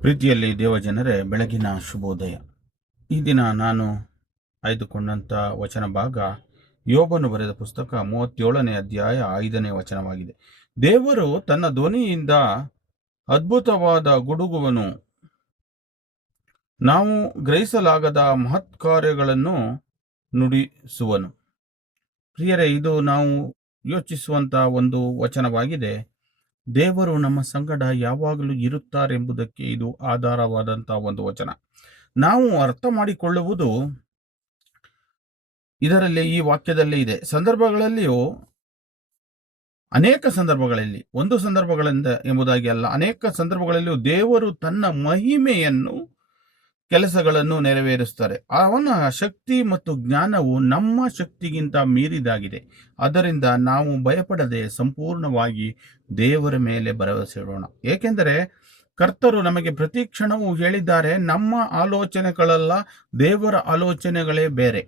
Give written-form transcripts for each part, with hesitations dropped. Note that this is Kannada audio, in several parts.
ಪ್ರೀತಿಯಲ್ಲಿ ದೇವಜನರೇ, ಬೆಳಗಿನ ಶುಭೋದಯ. ಈ ದಿನ ನಾನು ಆಯ್ದುಕೊಂಡಂಥ ವಚನ ಭಾಗ ಯೋಬನು ಬರೆದ ಪುಸ್ತಕ 37ನೇ ಅಧ್ಯಾಯ 5ನೇ ವಚನವಾಗಿದೆ. ದೇವರು ತನ್ನ ಧ್ವನಿಯಿಂದ ಅದ್ಭುತವಾದ ಗುಡುಗುವನು, ನಾವು ಗ್ರಹಿಸಲಾಗದ ಮಹತ್ಕಾರ್ಯಗಳನ್ನು ನುಡಿಸುವನು. ಪ್ರಿಯರೇ, ಇದು ನಾವು ಯೋಚಿಸುವಂಥ ಒಂದು ವಚನವಾಗಿದೆ. ದೇವರು ನಮ್ಮ ಸಂಗಡ ಯಾವಾಗಲೂ ಇರುತ್ತಾರೆಂಬುದಕ್ಕೆ ಇದು ಆಧಾರವಾದಂಥ ಒಂದು ವಚನ. ನಾವು ಅರ್ಥ ಮಾಡಿಕೊಳ್ಳುವುದು ಇದರಲ್ಲಿ, ಈ ವಾಕ್ಯದಲ್ಲೇ ಇದೆ. ಸಂದರ್ಭಗಳಲ್ಲಿಯೂ, ಅನೇಕ ಸಂದರ್ಭಗಳಲ್ಲಿ, ಒಂದು ಸಂದರ್ಭಗಳಿಂದ ಎಂಬುದಾಗಿ ಅಲ್ಲ, ಅನೇಕ ಸಂದರ್ಭಗಳಲ್ಲಿಯೂ ದೇವರು ತನ್ನ ಮಹಿಮೆಯನ್ನು, ಕೆಲಸಗಳನ್ನು ನೆರವೇರಿಸುತ್ತಾರೆ. ಅವನ ಶಕ್ತಿ ಮತ್ತು ಜ್ಞಾನವು ನಮ್ಮ ಶಕ್ತಿಗಿಂತ ಮೀರಿದಾಗಿದೆ. ಆದ್ದರಿಂದ ನಾವು ಭಯಪಡದೆ ಸಂಪೂರ್ಣವಾಗಿ ದೇವರ ಮೇಲೆ ಭರವಸೆ ಇಡೋಣ. ಏಕೆಂದರೆ ಕರ್ತರು ನಮಗೆ ಪ್ರತಿ ಕ್ಷಣವೂ ಹೇಳಿದ್ದಾರೆ, ನಮ್ಮ ಆಲೋಚನೆಗಳೆಲ್ಲ ದೇವರ ಆಲೋಚನೆಗಳೇ ಬೇರೆ.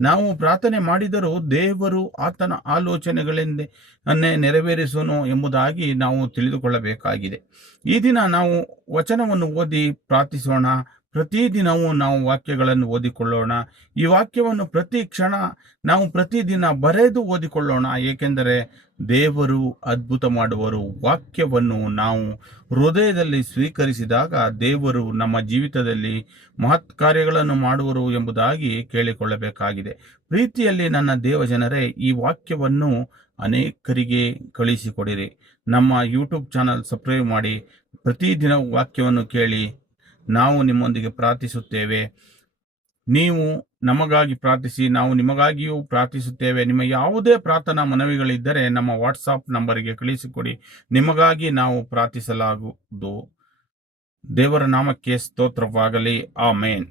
ನಾವು ಪ್ರಾರ್ಥನೆ ಮಾಡಿದರೂ ದೇವರು ಆತನ ಆಲೋಚನೆಗಳನ್ನೇ ನೆರವೇರಿಸುವನು ಎಂಬುದಾಗಿ ನಾವು ತಿಳಿದುಕೊಳ್ಳಬೇಕಾಗಿದೆ. ಈ ದಿನ ನಾವು ವಚನವನ್ನು ಓದಿ ಪ್ರಾರ್ಥಿಸೋಣ. ಪ್ರತಿದಿನವೂ ನಾವು ವಾಕ್ಯಗಳನ್ನು ಓದಿಕೊಳ್ಳೋಣ. ಈ ವಾಕ್ಯವನ್ನು ಪ್ರತಿ ಕ್ಷಣ ನಾವು ಪ್ರತಿದಿನ ಬರೆದು ಓದಿಕೊಳ್ಳೋಣ. ಏಕೆಂದರೆ ದೇವರು ಅದ್ಭುತ ಮಾಡುವರು. ವಾಕ್ಯವನ್ನು ನಾವು ಹೃದಯದಲ್ಲಿ ಸ್ವೀಕರಿಸಿದಾಗ ದೇವರು ನಮ್ಮ ಜೀವಿತದಲ್ಲಿ ಮಹತ್ ಕಾರ್ಯಗಳನ್ನು ಮಾಡುವರು ಎಂಬುದಾಗಿ ಕೇಳಿಕೊಳ್ಳಬೇಕಾಗಿದೆ. ಪ್ರೀತಿಯಲ್ಲಿ ನನ್ನ ದೇವಜನರೇ, ಈ ವಾಕ್ಯವನ್ನು ಅನೇಕರಿಗೆ ಕಳಿಸಿಕೊಡಿರಿ. ನಮ್ಮ ಯೂಟ್ಯೂಬ್ ಚಾನಲ್ ಸಬ್ಸ್ಕ್ರೈಬ್ ಮಾಡಿ. ಪ್ರತಿದಿನ ವಾಕ್ಯವನ್ನು ಕೇಳಿ. ನಾವು ನಿಮ್ಮೊಂದಿಗೆ ಪ್ರಾರ್ಥಿಸುತ್ತೇವೆ. ನೀವು ನಮಗಾಗಿ ಪ್ರಾರ್ಥಿಸಿ, ನಾವು ನಿಮಗಾಗಿಯೂ ಪ್ರಾರ್ಥಿಸುತ್ತೇವೆ. ನಿಮ್ಮ ಯಾವುದೇ ಪ್ರಾರ್ಥನಾ ಮನವಿಗಳಿದ್ದರೆ ನಮ್ಮ ವಾಟ್ಸಾಪ್ ನಂಬರಿಗೆ ಕಳಿಸಿಕೊಡಿ. ನಿಮಗಾಗಿ ನಾವು ಪ್ರಾರ್ಥಿಸಲಾಗುವುದು. ದೇವರ ನಾಮಕ್ಕೆ ಸ್ತೋತ್ರವಾಗಲಿ. ಆಮೇನ್.